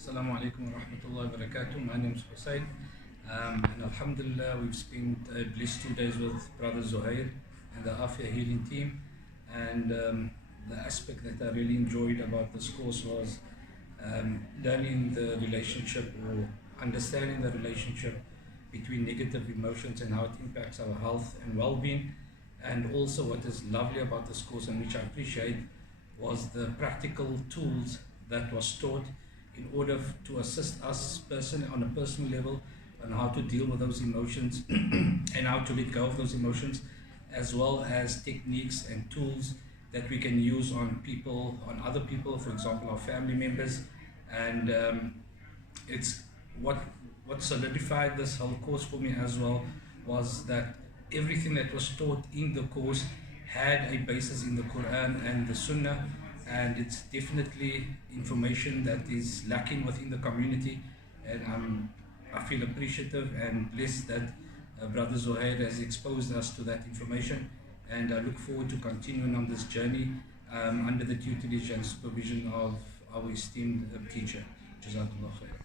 Assalamu alaikum wa rahmatullahi wa barakatuh. My name is Hoosain. And Alhamdulillah, we've spent a blessed 2 days with Brother Zuhair and the Aafiyah healing team. And the aspect that I really enjoyed about this course was learning the relationship or understanding the relationship between negative emotions and how it impacts our health and well-being. And also what is lovely about this course, and which I appreciate, was the practical tools that was taught in order to assist us personally on a personal level on how to deal with those emotions and how to let go of those emotions, as well as techniques and tools that we can use on people, on other people, for example, our family members. And it's what solidified this whole course for me as well was that everything that was taught in the course had a basis in the Quran and the Sunnah, and it's definitely information that is lacking within the community. And I feel appreciative and blessed that Brother Zuhair has exposed us to that information, and I look forward to continuing on this journey under the tutelage and supervision of our esteemed teacher. Jazakallah khair.